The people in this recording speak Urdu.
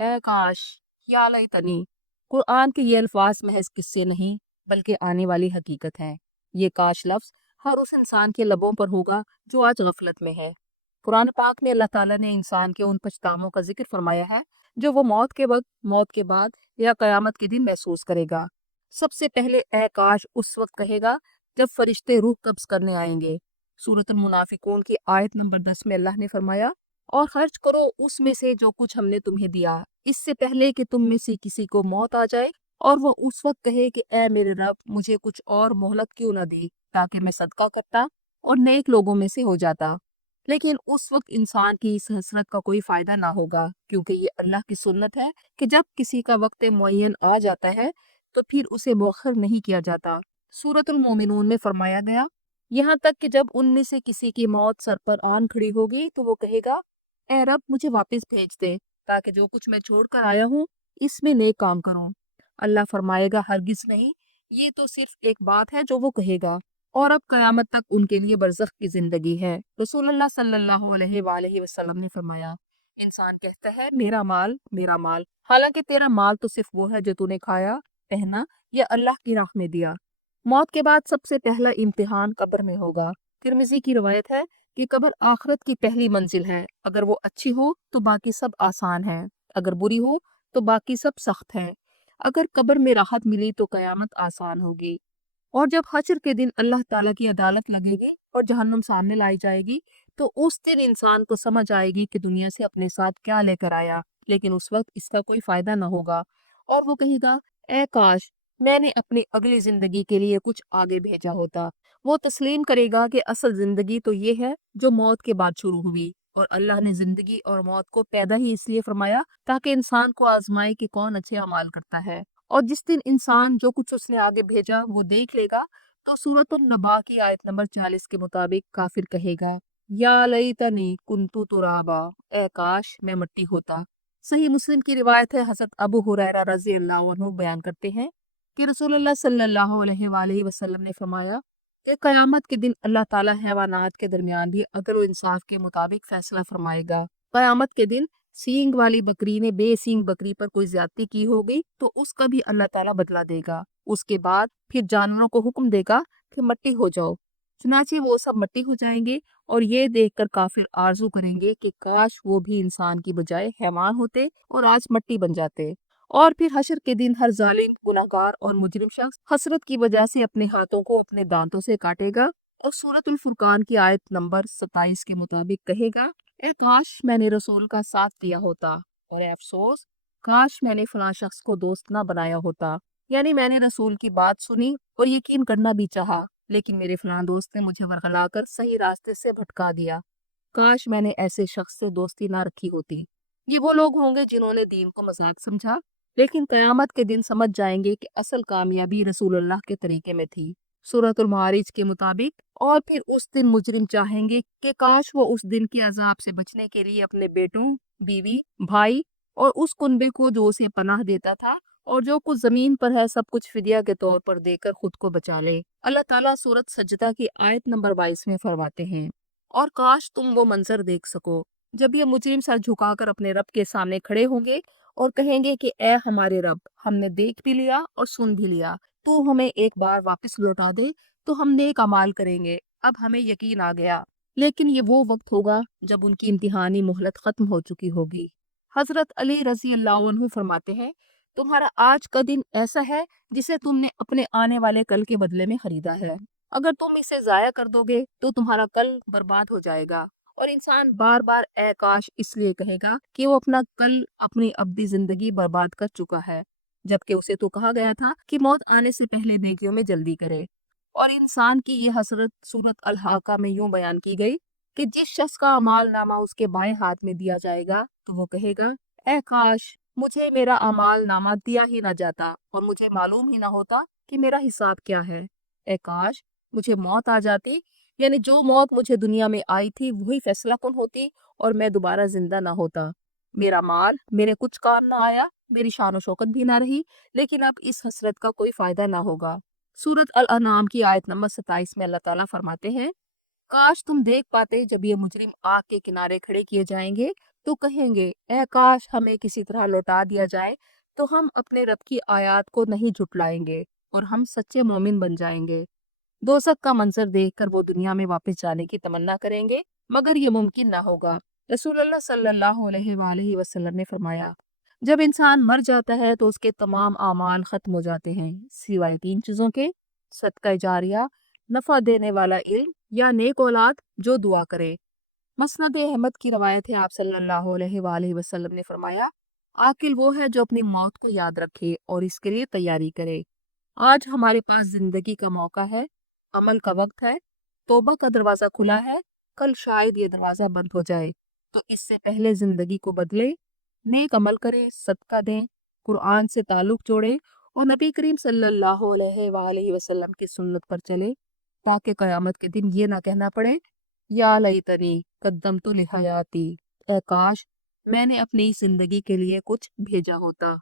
اے کاش، یا لیتنی۔ قرآن کے یہ الفاظ محض قصے نہیں بلکہ آنے والی حقیقت ہیں۔ یہ کاش لفظ ہر اس انسان کے لبوں پر ہوگا جو آج غفلت میں ہے۔ قرآن پاک میں اللہ تعالیٰ نے انسان کے ان پچھتاووں کا ذکر فرمایا ہے جو وہ موت کے وقت، موت کے بعد یا قیامت کے دن محسوس کرے گا۔ سب سے پہلے اے کاش اس وقت کہے گا جب فرشتے روح قبض کرنے آئیں گے۔ سورۃ المنافقون کی آیت نمبر 10 میں اللہ نے فرمایا، اور خرچ کرو اس میں سے جو کچھ ہم نے تمہیں دیا، اس سے پہلے کہ تم میں سے کسی کو موت آ جائے اور وہ اس وقت کہے کہ اے میرے رب، مجھے کچھ اور مہلت کیوں نہ دی تاکہ میں صدقہ کرتا اور نیک لوگوں میں سے ہو جاتا۔ لیکن اس وقت انسان کی اس حسرت کا کوئی فائدہ نہ ہوگا، کیونکہ یہ اللہ کی سنت ہے کہ جب کسی کا وقت معین آ جاتا ہے تو پھر اسے مؤخر نہیں کیا جاتا۔ سورۃ المومنون میں فرمایا گیا، یہاں تک کہ جب ان میں سے کسی کی موت سر پر آن کھڑی ہوگی تو وہ کہے گا، اے رب مجھے واپس بھیج دے تاکہ جو کچھ میں چھوڑ کر آیا ہوں اس میں نیک کام کروں۔ اللہ فرمائے گا، ہرگز نہیں، یہ تو صرف ایک بات ہے جو وہ کہے گا، اور اب قیامت تک ان کے لیے برزخ کی زندگی ہے۔ رسول اللہ صلی اللہ علیہ وآلہ وسلم نے فرمایا، انسان کہتا ہے میرا مال میرا مال، حالانکہ تیرا مال تو صرف وہ ہے جو تو نے کھایا، پہنا یا اللہ کی راہ میں دیا۔ موت کے بعد سب سے پہلا امتحان قبر میں ہوگا۔ ترمذی کی روایت ہے کہ قبر آخرت کی پہلی منزل ہے، اگر وہ اچھی ہو تو باقی سب آسان ہے، اگر بری ہو تو باقی سب سخت ہے۔ اگر قبر میں راحت ملی تو قیامت آسان ہوگی، اور جب حشر کے دن اللہ تعالیٰ کی عدالت لگے گی اور جہنم سامنے لائی جائے گی تو اس دن انسان کو سمجھ آئے گی کہ دنیا سے اپنے ساتھ کیا لے کر آیا، لیکن اس وقت اس کا کوئی فائدہ نہ ہوگا، اور وہ کہے گا، اے کاش میں نے اپنی اگلی زندگی کے لیے کچھ آگے بھیجا ہوتا۔ وہ تسلیم کرے گا کہ اصل زندگی تو یہ ہے جو موت کے بعد شروع ہوئی، اور اللہ نے زندگی اور موت کو پیدا ہی اس لیے فرمایا تاکہ انسان کو آزمائے کہ کون اچھے اعمال کرتا ہے، اور جس دن انسان جو کچھ اس نے آگے بھیجا وہ دیکھ لے گا تو سورۃ النبا کی آیت نمبر 40 کے مطابق کافر کہے گا، یا لیتنی کنت ترابا، اے کاش میں مٹی ہوتا۔ صحیح مسلم کی روایت ہے، حضرت ابو ہریرہ رضی اللہ عنہ بیان کرتے ہیں کہ رسول اللہ صلی اللہ علیہ وآلہ وسلم نے فرمایا کہ قیامت کے دن اللہ تعالیٰ حیوانات کے درمیان بھی عدل و انصاف کے مطابق فیصلہ فرمائے گا۔ قیامت کے دن سینگ والی بکری نے بے سینگ بکری پر کوئی زیادتی کی ہوگی تو اس کا بھی اللہ تعالیٰ بدلہ دے گا۔ اس کے بعد پھر جانوروں کو حکم دے گا کہ مٹی ہو جاؤ، چنانچہ وہ سب مٹی ہو جائیں گے، اور یہ دیکھ کر کافر آرزو کریں گے کہ کاش وہ بھی انسان کی بجائے حیوان ہوتے اور آج مٹی بن جاتے۔ اور پھر حشر کے دن ہر ظالم، گناہگار اور مجرم شخص حسرت کی وجہ سے اپنے ہاتھوں کو اپنے دانتوں سے کاٹے گا، اور سورۃ الفرقان کی آیت نمبر 27 کے مطابق کہے گا، اے کاش میں نے رسول کا ساتھ دیا ہوتا، اور اے افسوس کاش میں نے فلاں شخص کو دوست نہ بنایا ہوتا۔ یعنی میں نے رسول کی بات سنی اور یقین کرنا بھی چاہا، لیکن میرے فلاں دوست نے مجھے ورغلا کر صحیح راستے سے بھٹکا دیا۔ کاش میں نے ایسے شخص سے دوستی نہ رکھی ہوتی۔ یہ وہ لوگ ہوں گے جنہوں نے دین کو مذاق سمجھا، لیکن قیامت کے دن سمجھ جائیں گے کہ اصل کامیابی رسول اللہ کے طریقے میں تھی۔ سورۃ المعارج کے مطابق، اور پھر اس دن مجرم چاہیں گے کہ کاش وہ اس دن کے عذاب سے بچنے کے لیے اپنے بیٹوں، بیوی، بھائی اور اس کنبے کو جو اسے پناہ دیتا تھا اور جو کچھ زمین پر ہے سب کچھ فدیہ کے طور پر دے کر خود کو بچا لے۔ اللہ تعالیٰ سورۃ سجدہ کی آیت نمبر 22 میں فرماتے ہیں، اور کاش تم وہ منظر دیکھ سکو جب یہ مجرم سر جھکا کر اپنے رب کے سامنے کھڑے ہوں گے اور کہیں گے کہ اے ہمارے رب، ہم نے دیکھ بھی لیا اور سن بھی لیا، تو ہمیں ایک بار واپس لوٹا دے تو ہم نیک اعمال کریں گے، اب ہمیں یقین آ گیا۔ لیکن یہ وہ وقت ہوگا جب ان کی امتحانی مہلت ختم ہو چکی ہوگی۔ حضرت علی رضی اللہ عنہ فرماتے ہیں، تمہارا آج کا دن ایسا ہے جسے تم نے اپنے آنے والے کل کے بدلے میں خریدا ہے، اگر تم اسے ضائع کر دو گے تو تمہارا کل برباد ہو جائے گا۔ اور انسان بار بار اے کاش اس لیے کہے گا کہ وہ اپنا کل، اپنی ابدی زندگی برباد کر چکا ہے، جبکہ اسے تو کہا گیا تھا کہ موت آنے سے پہلے نیکیوں میں جلدی کرے۔ اور انسان کی یہ حسرت سورۃ الحاقہ میں یوں بیان کی گئی کہ جس شخص کا اعمال نامہ اس کے بائیں ہاتھ میں دیا جائے گا تو وہ کہے گا، اے کاش مجھے میرا اعمال نامہ دیا ہی نہ جاتا اور مجھے معلوم ہی نہ ہوتا کہ میرا حساب کیا ہے۔ اے کاش مجھے موت آ جاتی، یعنی جو موت مجھے دنیا میں آئی تھی وہی فیصلہ کن ہوتی اور میں دوبارہ زندہ نہ ہوتا۔ میرا مال میرے کچھ کام نہ آیا، میری شان و شوکت بھی نہ رہی، لیکن اب اس حسرت کا کوئی فائدہ نہ ہوگا۔ سورۃ الانعام کی آیت نمبر 27 میں اللہ تعالیٰ فرماتے ہیں، کاش تم دیکھ پاتے جب یہ مجرم آگ کے کنارے کھڑے کیے جائیں گے تو کہیں گے اے کاش ہمیں کسی طرح لوٹا دیا جائے تو ہم اپنے رب کی آیات کو نہیں جھٹلائیں گے اور ہم سچے مومن بن جائیں گے۔ دوزخ کا منظر دیکھ کر وہ دنیا میں واپس جانے کی تمنا کریں گے، مگر یہ ممکن نہ ہوگا۔ رسول اللہ صلی اللہ علیہ وآلہ وسلم نے فرمایا جب انسان مر جاتا ہے تو اس کے تمام اعمال ختم ہو جاتے ہیں سوائے تین چیزوں کے: صدقہ جاریہ، نفع دینے والا علم، یا نیک اولاد جو دعا کرے۔ مسند احمد کی روایت ہے، آپ صلی اللہ علیہ وآلہ وسلم نے فرمایا عاقل وہ ہے جو اپنی موت کو یاد رکھے اور اس کے لیے تیاری کرے۔ آج ہمارے پاس زندگی کا موقع ہے، عمل کا وقت ہے، توبہ کا دروازہ کھلا ہے، کل شاید یہ دروازہ بند ہو جائے، تو اس سے پہلے زندگی کو بدلے، نیک عمل کرے، صدقہ دیں، قرآن سے تعلق جوڑے اور نبی کریم صلی اللہ علیہ وآلہ وسلم کی سنت پر چلے، تاکہ قیامت کے دن یہ نہ کہنا پڑے یا لیتنی قدمت لحیاتی، اے کاش میں نے اپنی زندگی کے لیے کچھ بھیجا ہوتا۔